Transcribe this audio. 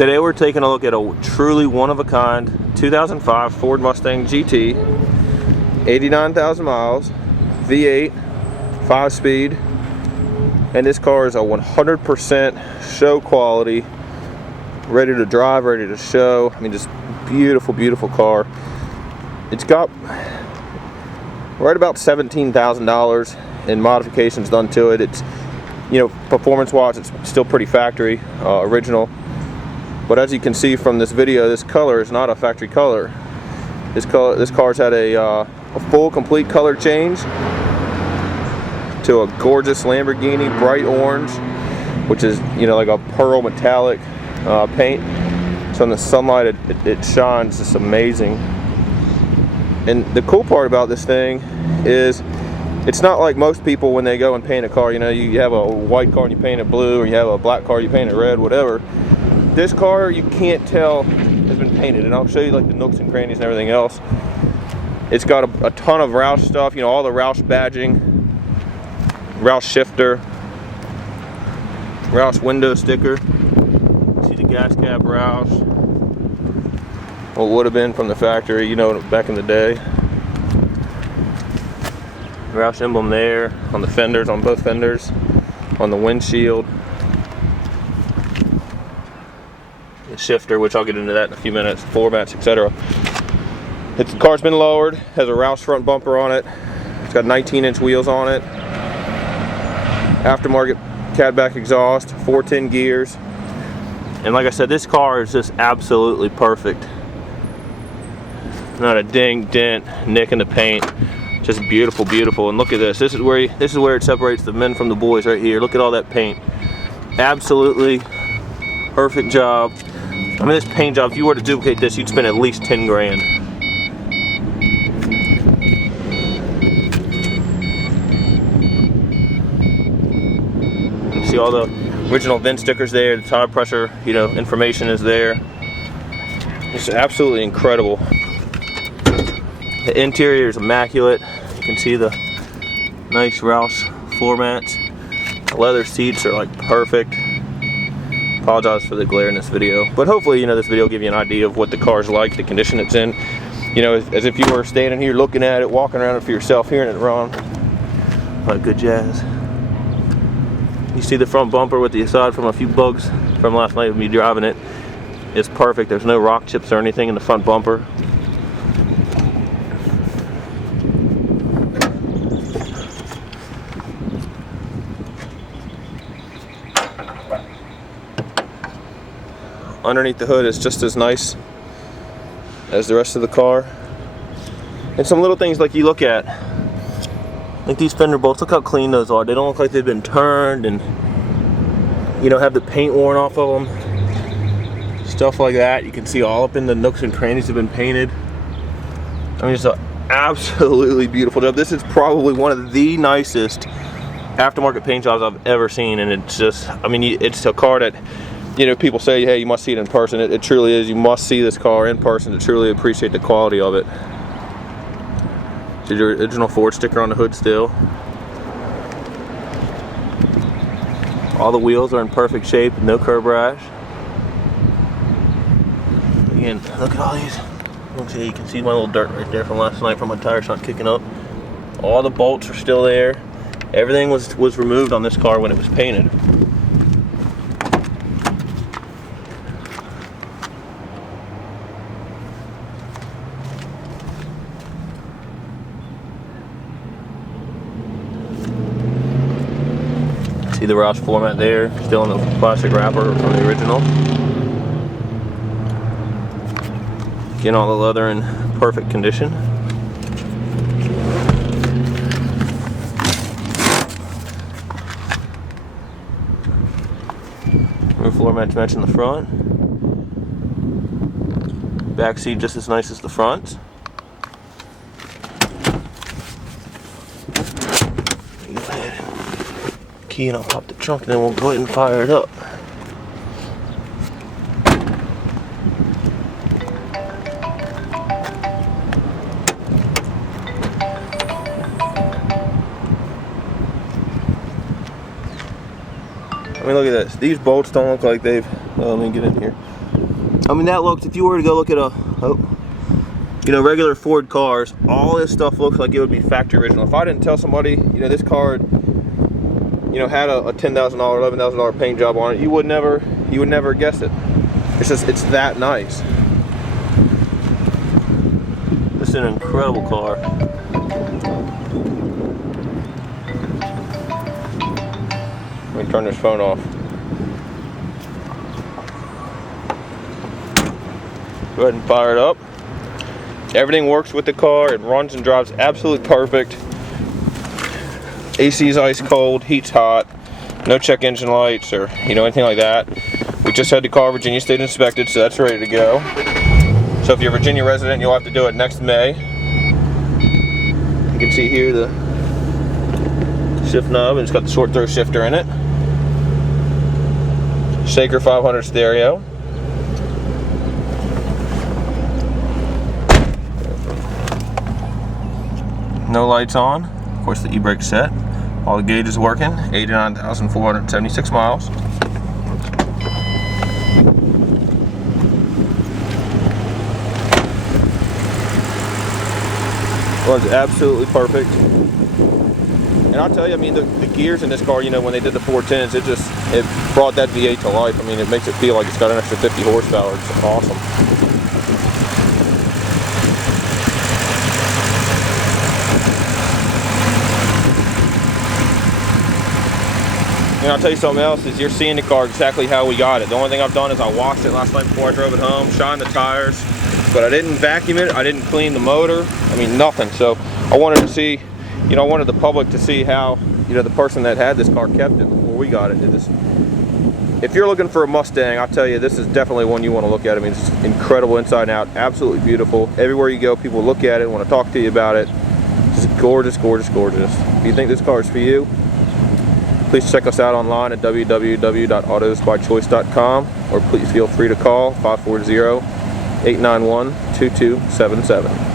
Today we're taking a look at a truly one-of-a-kind 2005 Ford Mustang GT, 89,000 miles, V8, 5-speed, and this car is a 100% show quality, ready to drive, ready to show. I mean, just beautiful, beautiful car. It's got right about $17,000 in modifications done to it. It's, you know, performance-wise, it's still pretty factory original. But as you can see from this video, this color is not a factory color. This car's had a full, complete color change to a gorgeous Lamborghini bright orange, which is, you know, like a pearl metallic paint. So in the sunlight, it shines just amazing. And the cool part about this thing is, it's not like most people when they go and paint a car. You know, you have a white car and you paint it blue, or you have a black car, you paint it red, whatever. This car, you can't tell has been painted, and I'll show you like the nooks and crannies and everything else. It's got a ton of Roush stuff, you know, all the Roush badging, Roush shifter, Roush window sticker. See the gas cap Roush. What would have been from the factory, you know, back in the day. Roush emblem there on the fenders, on both fenders, on the windshield. The shifter, which I'll get into that in a few minutes, floor mats, etc. The car's been lowered, has a Roush front bumper on it. It's got 19-inch wheels on it. Aftermarket Cadback exhaust, 410 gears. And like I said, this car is just absolutely perfect. Not a ding, dent, nick in the paint. Just beautiful, beautiful. And look at this. This is where it separates the men from the boys right here. Look at all that paint. Absolutely perfect job. I mean, this paint job, if you were to duplicate this, you'd spend at least 10 grand. You see all the original VIN stickers there, the tire pressure, you know, information is there. It's absolutely incredible. The interior is immaculate. You can see the nice Roush floor mats. The leather seats are like perfect. Apologize for the glare in this video, but hopefully, you know, this video will give you an idea of what the car's like, the condition it's in. You know, as if you were standing here looking at it, walking around it for yourself, hearing it run. Like good jazz. You see the front bumper with the aside from a few bugs from last night of me driving it. It's perfect. There's no rock chips or anything in the front bumper. Underneath the hood is just as nice as the rest of the car. And some little things like you look at, like these fender bolts, look how clean those are. They don't look like they've been turned and, you know, have the paint worn off of them. Stuff like that. You can see all up in the nooks and crannies have been painted. I mean, it's an absolutely beautiful job. This is probably one of the nicest aftermarket paint jobs I've ever seen, and it's just, I mean, it's a car that, you know, people say, hey, you must see it in person. It truly is. You must see this car in person to truly appreciate the quality of it. There's your original Ford sticker on the hood still. All the wheels are in perfect shape, no curb rash. Again, look at all these. Okay, you can see my little dirt right there from last night from my tires not kicking up. All the bolts are still there. Everything was removed on this car when it was painted. See the Roush floor mat there, still in the plastic wrapper from the original. Getting all the leather in perfect condition. Rear floor mats matching the front. Back seat just as nice as the front. Key and I'll pop the trunk and then we'll go ahead and fire it up. I mean, look at this. These bolts don't look like they've, let me get in here. I mean, that looks, if you were to go look at a, you know, regular Ford cars, all this stuff looks like it would be factory original. If I didn't tell somebody, you know, this car, you know, had a $10,000, $11,000 paint job on it, you would never guess it. It's just, it's that nice. This is an incredible car. Let me turn this phone off. Go ahead and fire it up. Everything works with the car. It runs and drives absolutely perfect. AC is ice cold, heat's hot. No check engine lights or, you know, anything like that. We just had the car Virginia State inspected, so that's ready to go. So if you're a Virginia resident, you'll have to do it next May. You can see here the shift knob, and it's got the short throw shifter in it. Shaker 500 stereo. No lights on. Of course, the e-brake set. All the gauges working. 89,476 miles. Runs absolutely perfect. And I'll tell you, I mean, the gears in this car, you know, when they did the 410s, it brought that V8 to life. I mean, it makes it feel like it's got an extra 50 horsepower. It's awesome. And I'll tell you something else, is you're seeing the car exactly how we got it. The only thing I've done is I washed it last night before I drove it home, shined the tires, but I didn't vacuum it, I didn't clean the motor, I mean, nothing. So I wanted to see, you know, I wanted the public to see how, you know, the person that had this car kept it before we got it. If you're looking for a Mustang, I'll tell you, this is definitely one you want to look at. I mean, it's incredible inside and out, absolutely beautiful. Everywhere you go, people look at it, want to talk to you about it. Just gorgeous, gorgeous, gorgeous. If you think this car is for you, please check us out online at www.autosbychoice.com, or please feel free to call 540-891-2277.